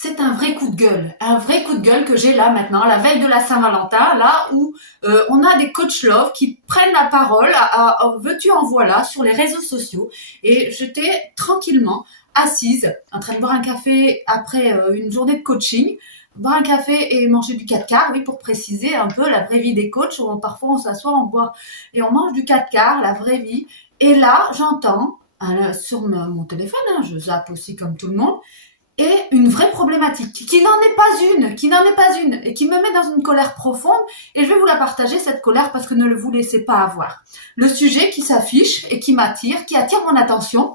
C'est un vrai coup de gueule que j'ai là maintenant, la veille de la Saint-Valentin, là où on a des coach love qui prennent la parole à veux-tu en voilà sur les réseaux sociaux. Et j'étais tranquillement assise en train de boire un café après une journée de coaching, boire un café et manger du 4 quarts, oui, pour préciser un peu la vraie vie des coachs. Parfois on s'assoit, on boit et on mange du 4 quarts, la vraie vie. Et là j'entends sur mon téléphone, je zappe aussi comme tout le monde, et une vraie problématique, qui n'en est pas une, et qui me met dans une colère profonde, et je vais vous la partager, cette colère, parce que ne vous laissez pas avoir. Le sujet qui s'affiche et qui m'attire, qui attire mon attention,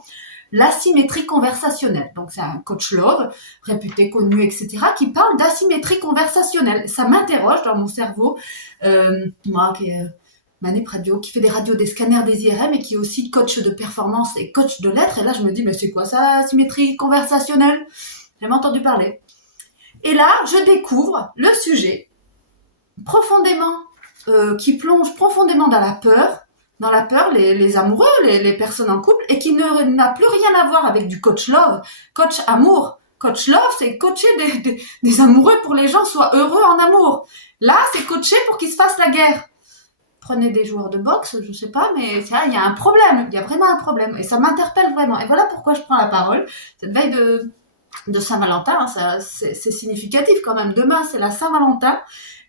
l'asymétrie conversationnelle. Donc c'est un coach love, réputé, connu, etc., qui parle d'asymétrie conversationnelle. Ça m'interroge dans mon cerveau, moi qui est Manip Radio, qui fait des radios, des scanners, des IRM, et qui est aussi coach de performance et coach de lettres. Et là, je me dis, mais c'est quoi ça, asymétrie conversationnelle? J'ai jamais entendu parler. Et là, je découvre le sujet profondément, qui plonge profondément dans la peur, les amoureux, les personnes en couple, et qui n'a plus rien à voir avec du coach love, coach amour. Coach love, c'est coacher des amoureux pour que les gens soient heureux en amour. Là, c'est coacher pour qu'ils se fassent la guerre. Prenez des joueurs de boxe, je sais pas, mais il y a un problème, il y a vraiment un problème, et ça m'interpelle vraiment. Et voilà pourquoi je prends la parole. Cette veille de Saint-Valentin, c'est significatif quand même. Demain, c'est la Saint-Valentin,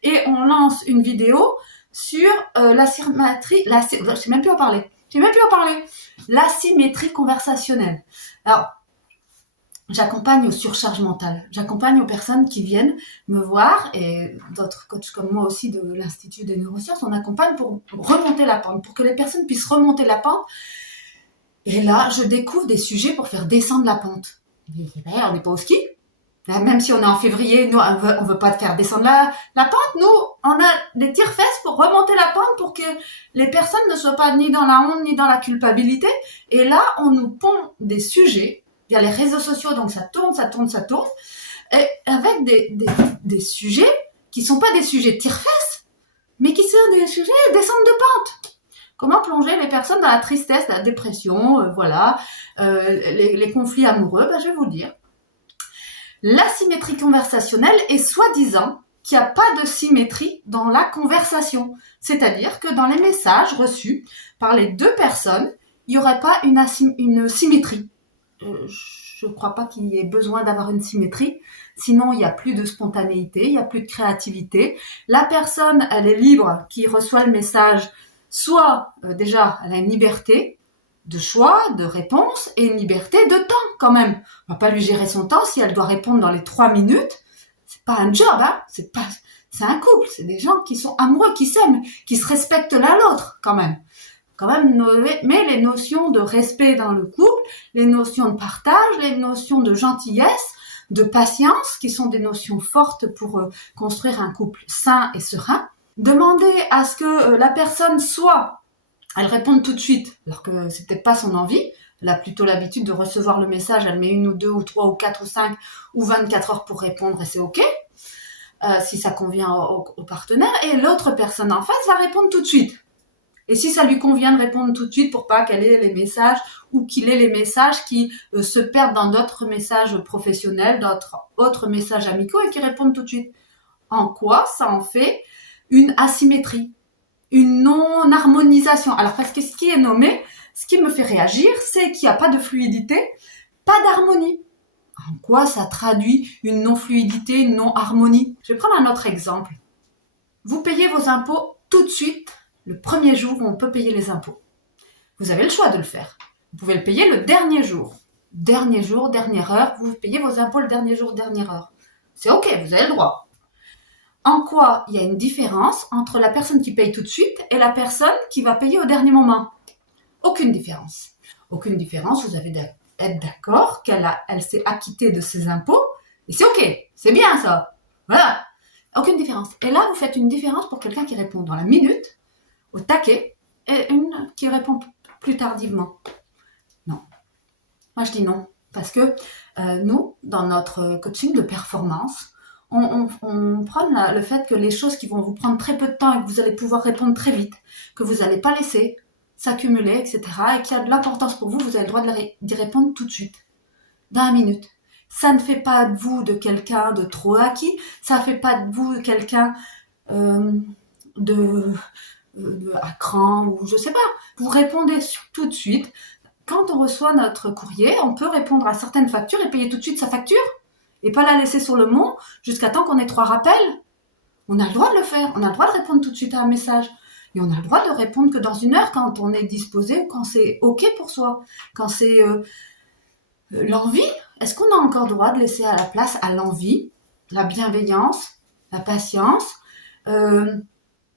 et on lance une vidéo sur l'asymétrie, je sais même plus en parler, l'asymétrie conversationnelle. Alors, j'accompagne aux surcharges mentales. J'accompagne aux personnes qui viennent me voir, et d'autres coachs comme moi aussi de l'Institut des neurosciences, on accompagne pour remonter la pente, pour que les personnes puissent remonter la pente. Et là, je découvre des sujets pour faire descendre la pente. On n'est pas au ski. Là, même si on est en février, nous, on veut pas faire descendre la pente. Nous, on a des tire-fesses pour remonter la pente, pour que les personnes ne soient pas ni dans la honte, ni dans la culpabilité. Et là, on nous pond des sujets. Il y a les réseaux sociaux, donc ça tourne, et avec des sujets qui sont pas des sujets tire-fesses, mais qui sont des sujets descente de pente. Comment plonger les personnes dans la tristesse, la dépression, les conflits amoureux, je vais vous le dire. L'asymétrie conversationnelle est soi-disant qu'il n'y a pas de symétrie dans la conversation. C'est-à-dire que dans les messages reçus par les deux personnes, il n'y aurait pas une symétrie. Je ne crois pas qu'il y ait besoin d'avoir une symétrie, sinon il n'y a plus de spontanéité, il n'y a plus de créativité. La personne, elle est libre, qui reçoit le message, soit déjà elle a une liberté de choix, de réponse, et une liberté de temps quand même. On va pas lui gérer son temps si elle doit répondre dans les 3 minutes. C'est pas un job, c'est un couple, c'est des gens qui sont amoureux, qui s'aiment, qui se respectent l'un l'autre quand même. Mais les notions de respect dans le couple, les notions de partage, les notions de gentillesse, de patience, qui sont des notions fortes pour construire un couple sain et serein. Demander à ce que la personne soit, elle réponde tout de suite, alors que c'est peut-être pas son envie. Elle a plutôt l'habitude de recevoir le message, elle met 1 ou 2 ou 3 ou 4 ou 5 ou 24 heures pour répondre, et c'est ok, si ça convient au partenaire. Et l'autre personne en face va répondre tout de suite. Et si ça lui convient de répondre tout de suite pour pas qu'elle ait les messages, ou qu'il ait les messages qui se perdent dans d'autres messages professionnels, d'autres messages amicaux, et qui répondent tout de suite. En quoi ça en fait une asymétrie, une non-harmonisation? Alors parce que ce qui est nommé, ce qui me fait réagir, c'est qu'il n'y a pas de fluidité, pas d'harmonie. En quoi ça traduit une non-fluidité, une non-harmonie? Je vais prendre un autre exemple. Vous payez vos impôts tout de suite, le premier jour où on peut payer les impôts. Vous avez le choix de le faire. Vous pouvez le payer le dernier jour. Dernier jour, dernière heure, vous payez vos impôts le dernier jour, dernière heure. C'est ok, vous avez le droit. En quoi il y a une différence entre la personne qui paye tout de suite et la personne qui va payer au dernier moment? Aucune différence. Aucune différence, vous avez d'être d'accord qu'elle s'est acquittée de ses impôts, et c'est ok, c'est bien ça. Voilà, aucune différence. Et là, vous faites une différence pour quelqu'un qui répond dans la minute, au taquet, et une qui répond plus tardivement. Non. Moi, je dis non. Parce que nous, dans notre coaching de performance, on prend le fait que les choses qui vont vous prendre très peu de temps et que vous allez pouvoir répondre très vite, que vous n'allez pas laisser s'accumuler, etc., et qu'il y a de l'importance pour vous, vous avez le droit d'y répondre tout de suite, dans 1 minute. Ça ne fait pas de vous de quelqu'un de trop acquis, ça ne fait pas de vous quelqu'un de à cran ou je sais pas. Vous répondez tout de suite. Quand on reçoit notre courrier, on peut répondre à certaines factures et payer tout de suite sa facture et pas la laisser sur le mont jusqu'à temps qu'on ait 3 rappels. On a le droit de le faire, on a le droit de répondre tout de suite à un message. Et on a le droit de répondre que dans 1 heure quand on est disposé ou quand c'est OK pour soi. Quand c'est l'envie, est-ce qu'on a encore le droit de laisser à la place à l'envie, la bienveillance, la patience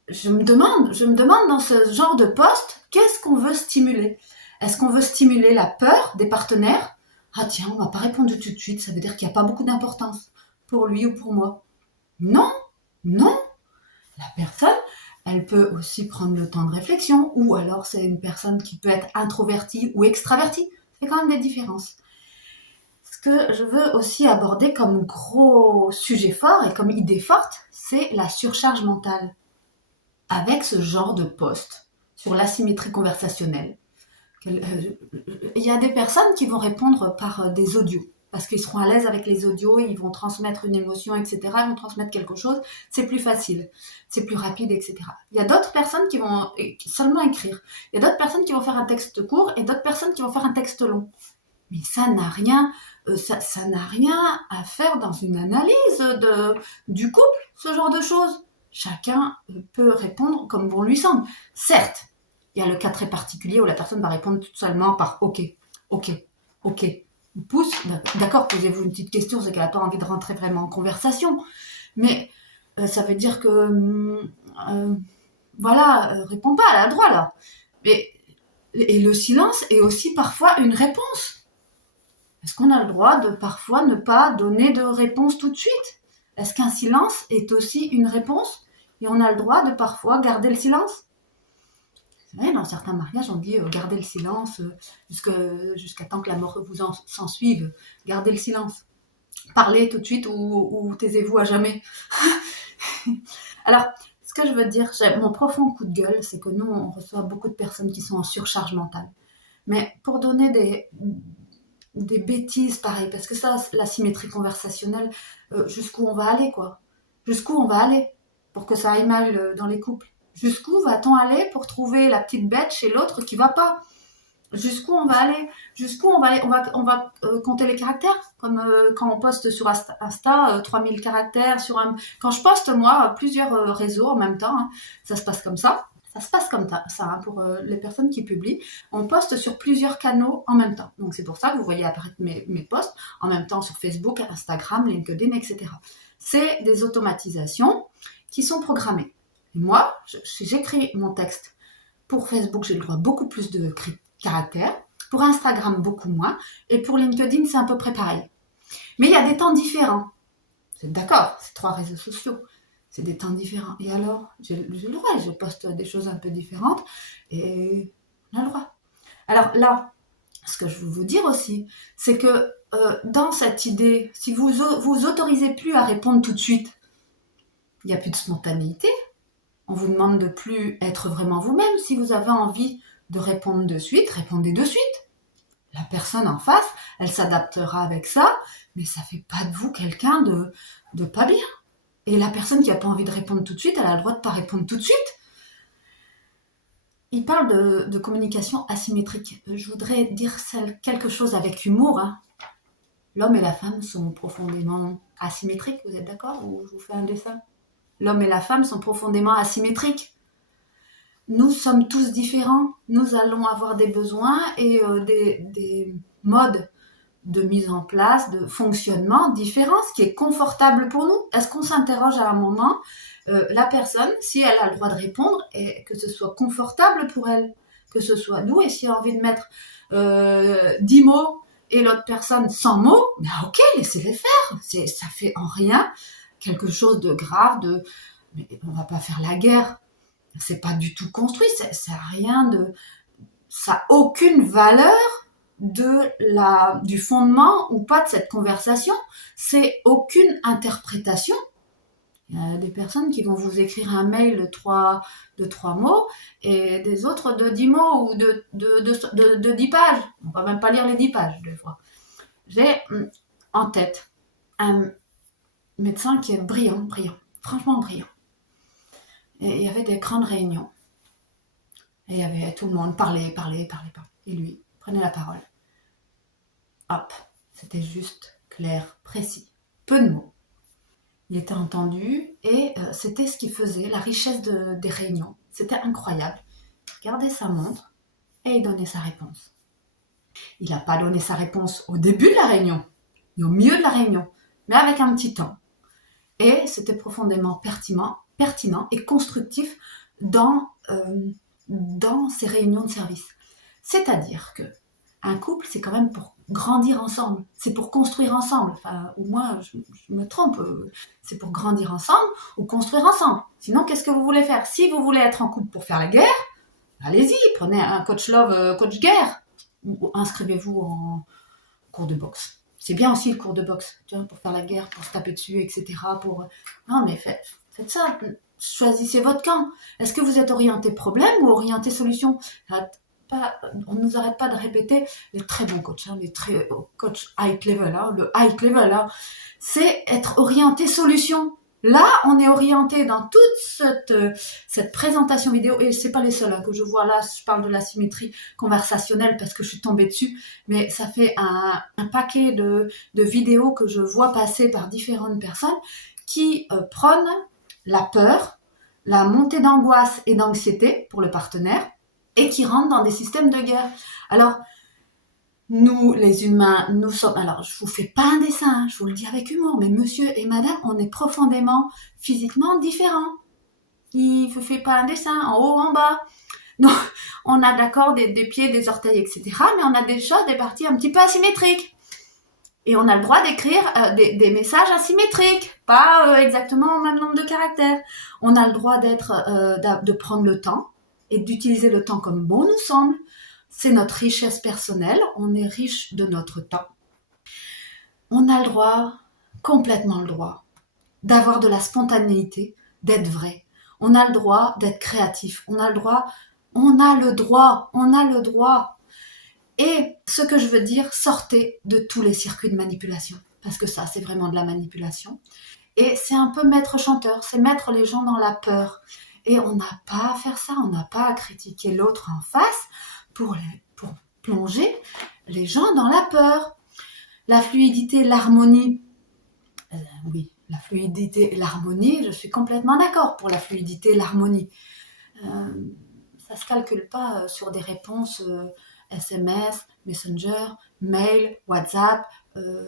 je me demande dans ce genre de poste, qu'est-ce qu'on veut stimuler? Est-ce qu'on veut stimuler la peur des partenaires? Ah tiens, on m'a pas répondu tout de suite, ça veut dire qu'il n'y a pas beaucoup d'importance pour lui ou pour moi. Non, non. La personne, elle peut aussi prendre le temps de réflexion, ou alors c'est une personne qui peut être introvertie ou extravertie. C'est quand même des différences. Ce que je veux aussi aborder comme gros sujet fort et comme idée forte, c'est la surcharge mentale. Avec ce genre de post sur l'asymétrie conversationnelle, il y a des personnes qui vont répondre par des audios, parce qu'ils seront à l'aise avec les audios, ils vont transmettre une émotion, etc. Ils vont transmettre quelque chose, c'est plus facile, c'est plus rapide, etc. Il y a d'autres personnes qui vont seulement écrire. Il y a d'autres personnes qui vont faire un texte court et d'autres personnes qui vont faire un texte long. Mais ça n'a rien à faire dans une analyse du couple, ce genre de choses. Chacun peut répondre comme bon lui semble. Certes, il y a le cas très particulier où la personne va répondre tout seulement par OK, OK, OK. Pouce, d'accord, posez-vous une petite question, c'est qu'elle n'a pas envie de rentrer vraiment en conversation. Mais ça veut dire que, réponds pas, elle a le droit là. Et le silence est aussi parfois une réponse. Est-ce qu'on a le droit de parfois ne pas donner de réponse tout de suite? Est-ce qu'un silence est aussi une réponse? Et on a le droit de parfois garder le silence? Vous savez, dans certains mariages, on dit gardez le silence jusqu'à temps que la mort vous s'en suive. Gardez le silence. Parlez tout de suite ou taisez-vous à jamais. Alors, ce que je veux dire, mon profond coup de gueule, c'est que nous, on reçoit beaucoup de personnes qui sont en surcharge mentale. Mais pour donner des bêtises pareilles, parce que ça, la symétrie conversationnelle, jusqu'où on va aller, quoi. Jusqu'où on va aller pour que ça aille mal dans les couples. Jusqu'où va-t-on aller pour trouver la petite bête chez l'autre qui va pas? Jusqu'où on va aller? Jusqu'où on va aller? On va compter les caractères, comme quand on poste sur Insta 3000 caractères quand je poste moi plusieurs réseaux en même temps, hein, ça se passe comme ça. Ça se passe comme ça hein, pour les personnes qui publient. On poste sur plusieurs canaux en même temps. Donc c'est pour ça que vous voyez apparaître mes posts en même temps sur Facebook, Instagram, LinkedIn, etc. C'est des automatisations qui sont programmées. Et moi, si j'écris mon texte pour Facebook, j'ai le droit à beaucoup plus de caractères. Pour Instagram, beaucoup moins. Et pour LinkedIn, c'est à peu près pareil. Mais il y a des temps différents. Vous êtes d'accord? C'est 3 réseaux sociaux. C'est des temps différents. Et alors, j'ai le droit, je poste des choses un peu différentes et on a le droit. Alors là, ce que je veux vous dire aussi, c'est que dans cette idée, si vous autorisez plus à répondre tout de suite, il n'y a plus de spontanéité. On vous demande de plus être vraiment vous-même. Si vous avez envie de répondre de suite, répondez de suite. La personne en face, elle s'adaptera avec ça, mais ça fait pas de vous quelqu'un de pas bien. Et la personne qui n'a pas envie de répondre tout de suite, elle a le droit de pas répondre tout de suite. Il parle de communication asymétrique. Je voudrais dire quelque chose avec humour. Hein. L'homme et la femme sont profondément asymétriques, vous êtes d'accord? Ou je vous fais un dessin? L'homme et la femme sont profondément asymétriques. Nous sommes tous différents. Nous allons avoir des besoins et des modes de mise en place, de fonctionnement différents, ce qui est confortable pour nous. Est-ce qu'on s'interroge à un moment, la personne, si elle a le droit de répondre, et que ce soit confortable pour elle, que ce soit nous, et si elle a envie de mettre 10 mots et l'autre personne 100 mots, ben ok, laissez-les faire. Ça fait en rien quelque chose de grave, mais on va pas faire la guerre. C'est pas du tout construit, ça a rien de... Ça a aucune valeur du fondement ou pas de cette conversation, c'est aucune interprétation. Il y a des personnes qui vont vous écrire un mail de 3 mots et des autres de 10 mots ou de 10 pages. On va même pas lire les 10 pages des fois. en tête un médecin qui est brillant, franchement brillant. Et il y avait des grandes réunions. Et il y avait tout le monde parlait. Et lui prenait la parole. Hop, c'était juste, clair, précis. Peu de mots. Il était entendu et c'était ce qui faisait la richesse des réunions. C'était incroyable. Il regardait sa montre et il donnait sa réponse. Il n'a pas donné sa réponse au début de la réunion, ni au milieu de la réunion, mais avec un petit temps. Et c'était profondément pertinent et constructif dans ces réunions de service. C'est-à-dire que un couple, c'est quand même pour grandir ensemble, c'est pour construire ensemble. Enfin, ou moi, je me trompe, c'est pour grandir ensemble ou construire ensemble. Sinon, qu'est-ce que vous voulez faire? Si vous voulez être en couple pour faire la guerre, allez-y, prenez un coach love, coach guerre, ou inscrivez-vous en cours de boxe. C'est bien aussi le cours de boxe, tu vois, pour faire la guerre, pour se taper dessus, etc. Non, mais faites ça, choisissez votre camp. Est-ce que vous êtes orienté problème ou orienté solution? On ne nous arrête pas de répéter les très bons coachs, les très coachs high level, le high level, c'est être orienté solution. Là, on est orienté dans toute cette présentation vidéo, et c'est pas les seuls que je vois là, je parle de la symétrie conversationnelle parce que je suis tombée dessus, mais ça fait un paquet de vidéos que je vois passer par différentes personnes qui prônent la peur, la montée d'angoisse et d'anxiété pour le partenaire, et qui rentrent dans des systèmes de guerre. Alors, nous, les humains, nous sommes... Alors, je vous fais pas un dessin, je vous le dis avec humour, mais monsieur et madame, on est profondément, physiquement différents. Il vous fait pas un dessin, en haut, en bas. Non, on a d'accord des pieds, des orteils, etc., mais on a des choses, des parties un petit peu asymétriques. Et on a le droit d'écrire des messages asymétriques, pas exactement au même nombre de caractères. On a le droit de prendre le temps, et d'utiliser le temps comme bon nous semble. C'est notre richesse personnelle, on est riche de notre temps. On a le droit, complètement le droit, d'avoir de la spontanéité, d'être vrai. On a le droit d'être créatif, on a le droit. Et ce que je veux dire, sortez de tous les circuits de manipulation, parce que ça, c'est vraiment de la manipulation. Et c'est un peu maître chanteur, c'est mettre les gens dans la peur. Et on n'a pas à faire ça, on n'a pas à critiquer l'autre en face pour plonger les gens dans la peur. La fluidité, l'harmonie, oui, la fluidité et l'harmonie, je suis complètement d'accord pour la fluidité et l'harmonie. Ça ne se calcule pas sur des réponses SMS, Messenger, mail, WhatsApp,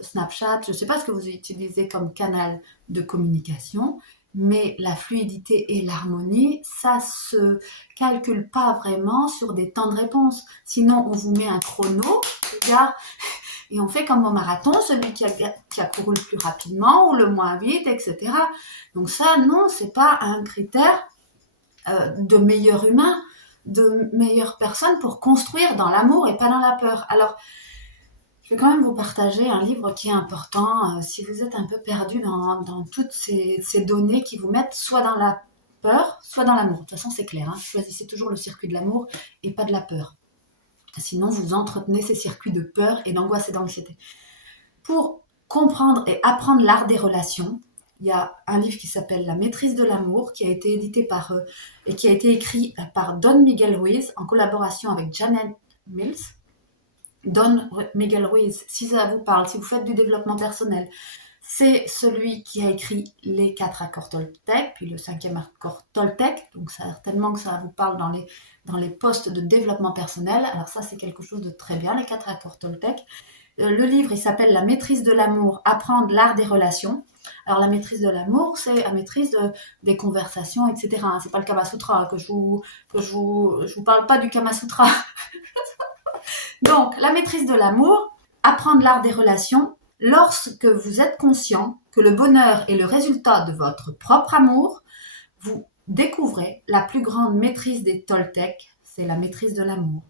Snapchat, je ne sais pas ce que vous utilisez comme canal de communication, mais la fluidité et l'harmonie, ça se calcule pas vraiment sur des temps de réponse. Sinon, on vous met un chrono, regarde, et on fait comme au marathon, celui qui a couru le plus rapidement ou le moins vite, etc. Donc ça, non, c'est pas un critère de meilleur humain, de meilleure personne pour construire dans l'amour et pas dans la peur. Alors, je vais quand même vous partager un livre qui est important si vous êtes un peu perdu dans toutes ces données qui vous mettent soit dans la peur, soit dans l'amour. De toute façon, c'est clair, choisissez toujours le circuit de l'amour et pas de la peur. Sinon, vous entretenez ces circuits de peur et d'angoisse et d'anxiété. Pour comprendre et apprendre l'art des relations, il y a un livre qui s'appelle La maîtrise de l'amour, qui a été édité et qui a été écrit par Don Miguel Ruiz en collaboration avec Janet Mills. Don Miguel Ruiz, si ça vous parle, si vous faites du développement personnel, c'est celui qui a écrit les 4 accords Toltec, puis le 5e accord Toltec, donc certainement que ça vous parle dans les postes de développement personnel. Alors ça, c'est quelque chose de très bien, les 4 accords Toltec. Le livre, il s'appelle La maîtrise de l'amour, apprendre l'art des relations. Alors la maîtrise de l'amour, c'est la maîtrise des conversations, etc. C'est pas le Kama Sutra, que je vous parle pas du Kama Sutra. Donc, la maîtrise de l'amour, apprendre l'art des relations, lorsque vous êtes conscient que le bonheur est le résultat de votre propre amour, vous découvrez la plus grande maîtrise des Toltecs, c'est la maîtrise de l'amour.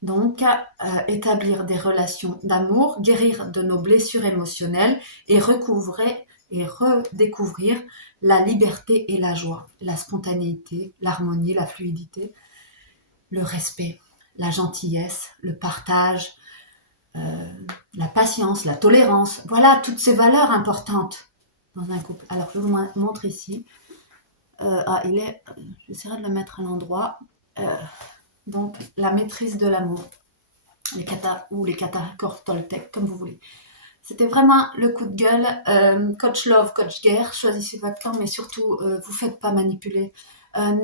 Donc, établir des relations d'amour, guérir de nos blessures émotionnelles et redécouvrir la liberté et la joie, la spontanéité, l'harmonie, la fluidité, le respect, la gentillesse, le partage, la patience, la tolérance. Voilà toutes ces valeurs importantes dans un couple. Alors, je vous montre ici. J'essaierai de le mettre à l'endroit. Donc, la maîtrise de l'amour. Les kata Toltec, comme vous voulez. C'était vraiment le coup de gueule. Coach Love, Coach Guerre, choisissez votre camp, mais surtout, vous faites pas manipuler.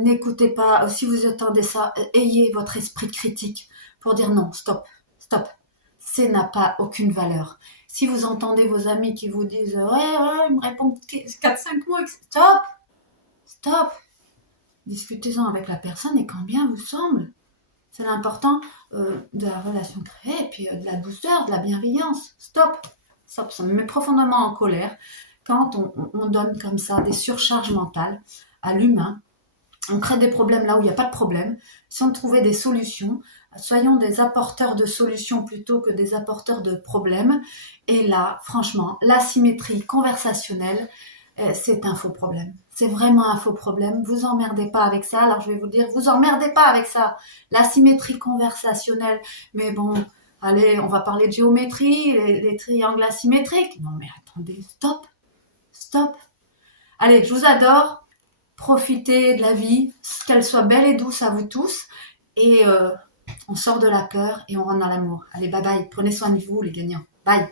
N'écoutez pas, si vous attendez ça, ayez votre esprit critique pour dire non, stop, stop. Ça n'a pas aucune valeur. Si vous entendez vos amis qui vous disent ouais, ils me répondent 4-5 mots, stop, stop. Discutez-en avec la personne et quand bien vous semble. C'est l'important de la relation créée et puis de la douceur, de la bienveillance. Stop, stop. Ça me met profondément en colère quand on donne comme ça des surcharges mentales à l'humain. On crée des problèmes là où il n'y a pas de problème, sans trouver des solutions. Soyons des apporteurs de solutions plutôt que des apporteurs de problèmes. Et là, franchement, l'asymétrie conversationnelle, c'est un faux problème. C'est vraiment un faux problème. Vous emmerdez pas avec ça. Alors je vais vous dire, vous emmerdez pas avec ça. L'asymétrie conversationnelle. Mais bon, allez, on va parler de géométrie, les triangles asymétriques. Non mais attendez, stop, stop. Allez, je vous adore. Profitez de la vie, qu'elle soit belle et douce à vous tous. Et on sort de la peur et on rentre dans l'amour. Allez, bye bye. Prenez soin de vous, les gagnants. Bye.